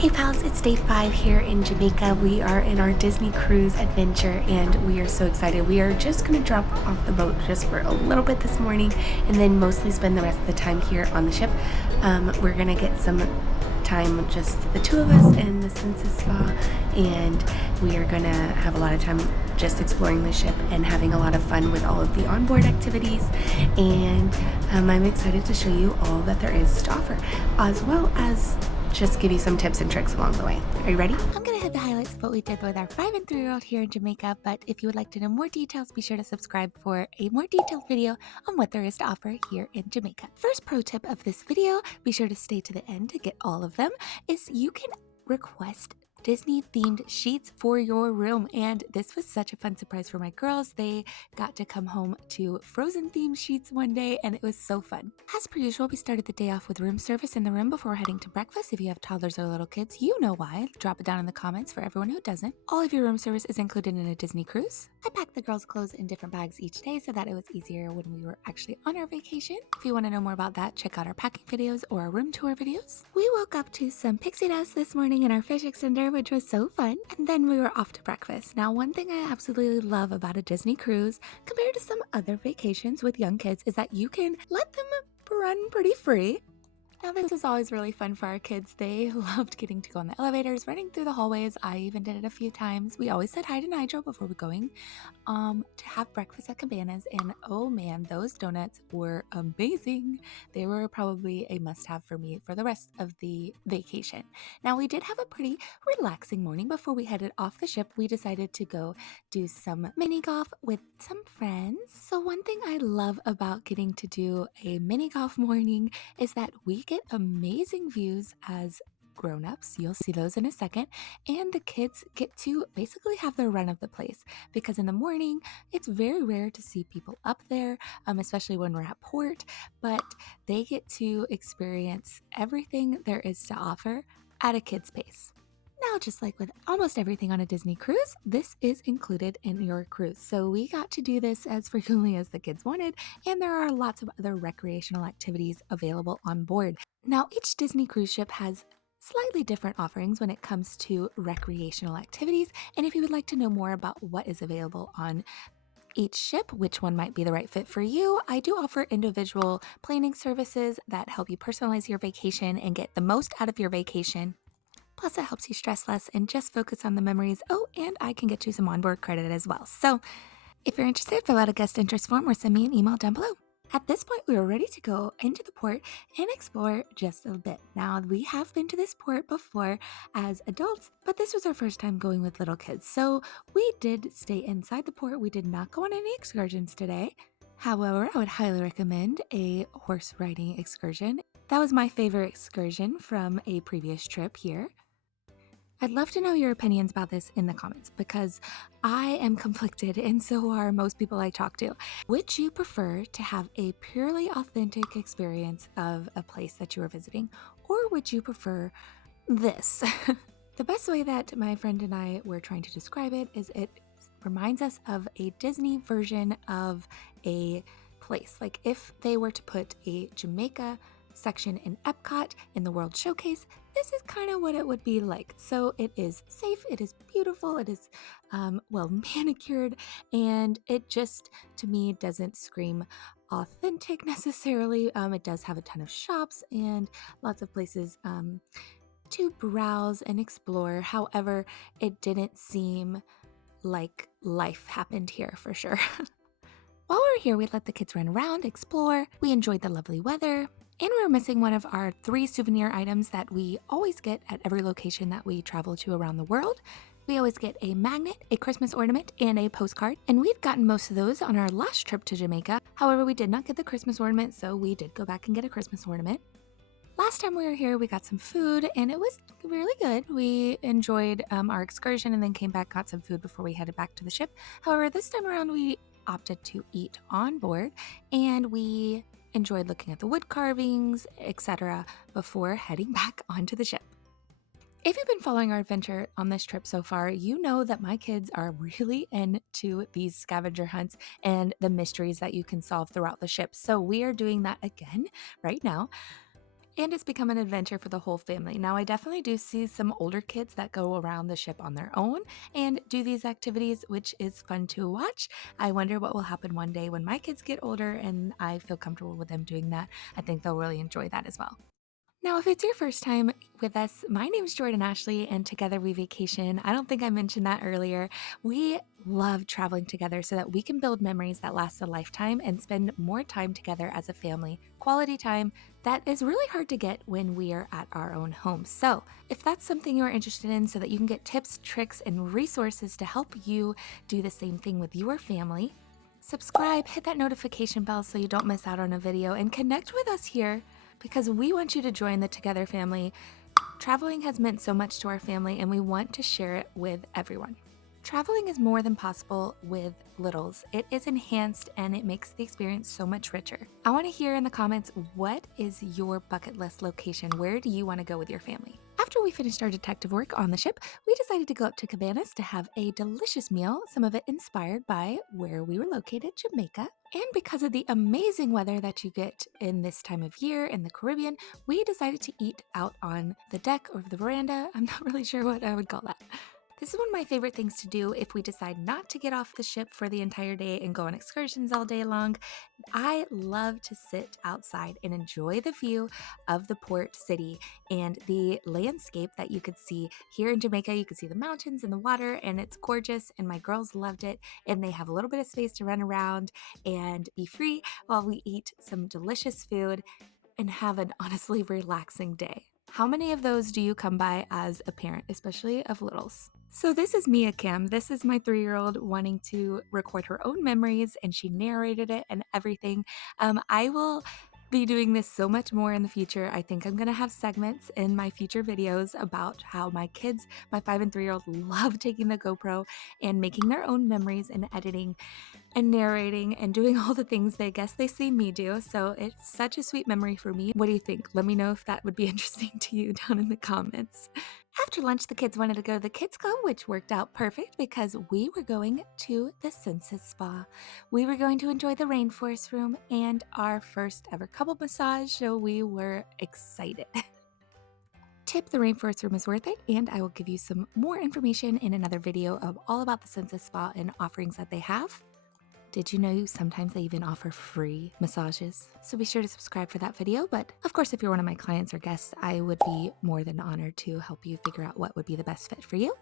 Hey pals, it's day 5 here in Jamaica. We are in our Disney cruise adventure and we are so excited. We are just going to drop off the boat just for a little bit this morning and then mostly spend the rest of the time here on the ship. We're going to get some time, just the two of us in the Senses Spa, and we are going to have a lot of time just exploring the ship and having a lot of fun with all of the onboard activities. And I'm excited to show you all that there is to offer, as well as just give you some tips and tricks along the way. Are you ready? I'm going to hit the highlights of what we did with our 5 and 3-year-old here in Jamaica, but if you would like to know more details, be sure to subscribe for a more detailed video on what there is to offer here in Jamaica. First pro tip of this video, be sure to stay to the end to get all of them, is you can request Disney themed sheets for your room, and this was such a fun surprise for my girls. They got to come home to Frozen themed sheets one day and it was so fun. As per usual, we started the day off with room service in the room before heading to breakfast. If you have toddlers or little kids, you know why. Drop it down in the comments for everyone who doesn't. All of your room service is included in a Disney cruise. I packed the girls' clothes in different bags each day so that it was easier when we were actually on our vacation. If you want to know more about that, check out our packing videos or our room tour videos. We woke up to some pixie dust this morning in our fish extender, which was so fun, and then we were off to breakfast. Now, one thing I absolutely love about a Disney cruise compared to some other vacations with young kids is that you can let them run pretty free. Now, this was always really fun for our kids. They loved getting to go on the elevators, running through the hallways. I even did it a few times. We always said hi to Nigel before we going to have breakfast at Cabanas, and oh man, those donuts were amazing. They were probably a must-have for me for the rest of the vacation. Now, we did have a pretty relaxing morning. Before we headed off the ship, we decided to go do some mini golf with some friends. So one thing I love about getting to do a mini golf morning is that we get amazing views as grown-ups. You'll see those in a second. And the kids get to basically have their run of the place, because in the morning, it's very rare to see people up there, especially when we're at port, but they get to experience everything there is to offer at a kid's pace. Now, just like with almost everything on a Disney cruise, this is included in your cruise. So we got to do this as frequently as the kids wanted, and there are lots of other recreational activities available on board. Now, each Disney cruise ship has slightly different offerings when it comes to recreational activities, and if you would like to know more about what is available on each ship, which one might be the right fit for you, I do offer individual planning services that help you personalize your vacation and get the most out of your vacation. Plus, it helps you stress less and just focus on the memories. Oh, and I can get you some onboard credit as well. So if you're interested, fill out a guest interest form or send me an email down below. At this point, we were ready to go into the port and explore just a bit. Now, we have been to this port before as adults, but this was our first time going with little kids. So we did stay inside the port. We did not go on any excursions today. However, I would highly recommend a horse riding excursion. That was my favorite excursion from a previous trip here. I'd love to know your opinions about this in the comments, because I am conflicted and so are most people I talk to. Would you prefer to have a purely authentic experience of a place that you are visiting, or would you prefer this? The best way that my friend and I were trying to describe it is it reminds us of a Disney version of a place. Like if they were to put a Jamaica section in Epcot in the World Showcase, this is kind of what it would be like. So it is safe, it is beautiful, it is well manicured, and it just, to me, doesn't scream authentic necessarily. It does have a ton of shops and lots of places to browse and explore. However, it didn't seem like life happened here for sure. While we were here, we let the kids run around, explore, we enjoyed the lovely weather, and we were missing one of our 3 souvenir items that we always get at every location that we travel to around the world. We always get a magnet, a Christmas ornament, and a postcard, and we'd gotten most of those on our last trip to Jamaica. However, we did not get the Christmas ornament, so we did go back and get a Christmas ornament. Last time we were here, we got some food, and it was really good. We enjoyed our excursion and then came back, got some food before we headed back to the ship. However, this time around, we opted to eat on board, and we enjoyed looking at the wood carvings, etc. before heading back onto the ship. If you've been following our adventure on this trip so far, you know that my kids are really into these scavenger hunts and the mysteries that you can solve throughout the ship. So we are doing that again right now. and it's become an adventure for the whole family. Now, I definitely do see some older kids that go around the ship on their own and do these activities, which is fun to watch. I wonder what will happen one day when my kids get older and I feel comfortable with them doing that. I think they'll really enjoy that as well. Now, if it's your first time with us, my name is Jordan Ashley, and together we vacation. I don't think I mentioned that earlier. We love traveling together so that we can build memories that last a lifetime and spend more time together as a family. Quality time that is really hard to get when we are at our own home. So, if that's something you're interested in, so that you can get tips, tricks, and resources to help you do the same thing with your family, subscribe, hit that notification bell so you don't miss out on a video, and connect with us here because we want you to join the Together family. Traveling has meant so much to our family and we want to share it with everyone. Traveling is more than possible with littles. It is enhanced and it makes the experience so much richer. I want to hear in the comments, what is your bucket list location? Where do you want to go with your family? After we finished our detective work on the ship, we decided to go up to Cabanas to have a delicious meal, some of it inspired by where we were located, Jamaica. And because of the amazing weather that you get in this time of year in the Caribbean, we decided to eat out on the deck or the veranda. I'm not really sure what I would call that. This is one of my favorite things to do if we decide not to get off the ship for the entire day and go on excursions all day long. I love to sit outside and enjoy the view of the port city and the landscape that you could see here in Jamaica. You could see the mountains and the water, and it's gorgeous, and my girls loved it, and they have a little bit of space to run around and be free while we eat some delicious food and have an honestly relaxing day. How many of those do you come by as a parent, especially of littles? So this is Mia Kim. This is my 3-year-old wanting to record her own memories, and she narrated it and everything. I will be doing this so much more in the future. I think I'm gonna have segments in my future videos about how my kids, my 5 and 3-year-old, love taking the GoPro and making their own memories and editing and narrating and doing all the things they guess they see me do. So it's such a sweet memory for me. What do you think? Let me know if that would be interesting to you down in the comments. After lunch, the kids wanted to go to the kids club, which worked out perfect because we were going to the Sunset Spa. We were going to enjoy the rainforest room and our first ever couple massage, so we were excited. Tip, the rainforest room is worth it, and I will give you some more information in another video of all about the Sunset Spa and offerings that they have. Did you know sometimes they even offer free massages? So be sure to subscribe for that video. But of course, if you're one of my clients or guests, I would be more than honored to help you figure out what would be the best fit for you.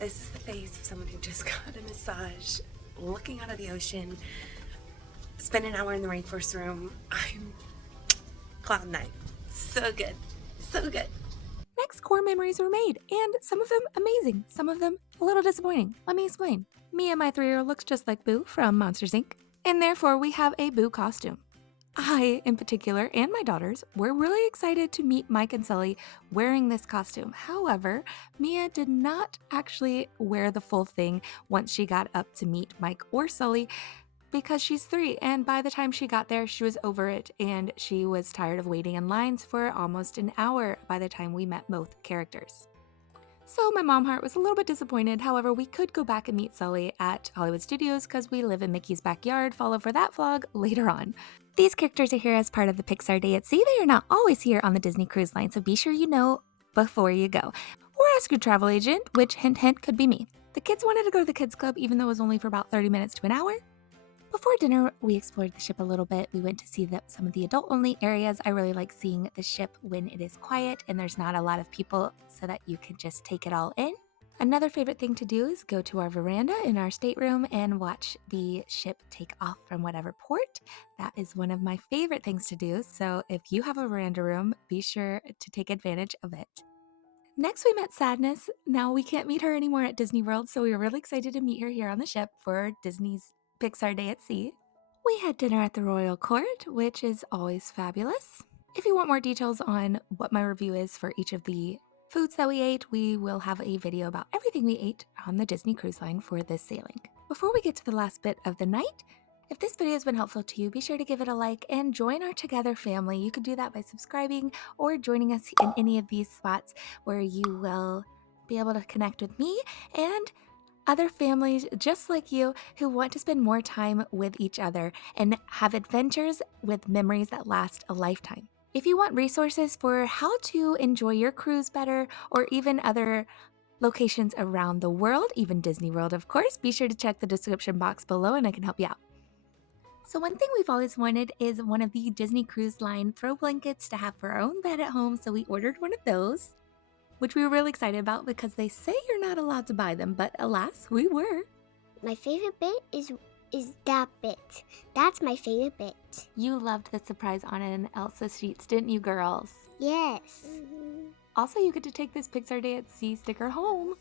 This is the face of someone who just got a massage, looking out of the ocean, spent an hour in the rainforest room. I'm cloud nine. So good. So good. Next, core memories were made, and some of them amazing, some of them a little disappointing. Let me explain. Mia, my 3-year-old, looks just like Boo from Monsters, Inc., and therefore we have a Boo costume. I, in particular, and my daughters, were really excited to meet Mike and Sully wearing this costume. However, Mia did not actually wear the full thing once she got up to meet Mike or Sully, because she's 3, and by the time she got there, she was over it, and she was tired of waiting in lines for almost an hour by the time we met both characters. So my mom heart was a little bit disappointed. However, we could go back and meet Sully at Hollywood Studios because we live in Mickey's backyard. Follow for that vlog later on. These characters are here as part of the Pixar Day at Sea. They are not always here on the Disney Cruise Line, so be sure you know before you go. Or ask your travel agent, which hint hint could be me. The kids wanted to go to the kids club even though it was only for about 30 minutes to an hour. Before dinner, we explored the ship a little bit. We went to see some of the adult-only areas. I really like seeing the ship when it is quiet and there's not a lot of people so that you can just take it all in. Another favorite thing to do is go to our veranda in our stateroom and watch the ship take off from whatever port. That is one of my favorite things to do. So if you have a veranda room, be sure to take advantage of it. Next, we met Sadness. Now we can't meet her anymore at Disney World, so we were really excited to meet her here on the ship for Disney's Pixar Day at Sea. We had dinner at the Royal Court, which is always fabulous. If you want more details on what my review is for each of the foods that we ate, we will have a video about everything we ate on the Disney Cruise Line for this sailing. Before we get to the last bit of the night, if this video has been helpful to you, be sure to give it a like and join our Together family. You can do that by subscribing or joining us in any of these spots where you will be able to connect with me and other families just like you who want to spend more time with each other and have adventures with memories that last a lifetime. If you want resources for how to enjoy your cruise better, or even other locations around the world, even Disney World, of course, be sure to check the description box below and I can help you out. So one thing we've always wanted is one of the Disney Cruise Line throw blankets to have for our own bed at home, so we ordered one of those, which we were really excited about because they say you're not allowed to buy them, but alas, we were. My favorite bit is that bit. That's my favorite bit. You loved the surprise Anna and Elsa sheets, didn't you, girls? Yes. Also, you get to take this Pixar Day at Sea sticker home.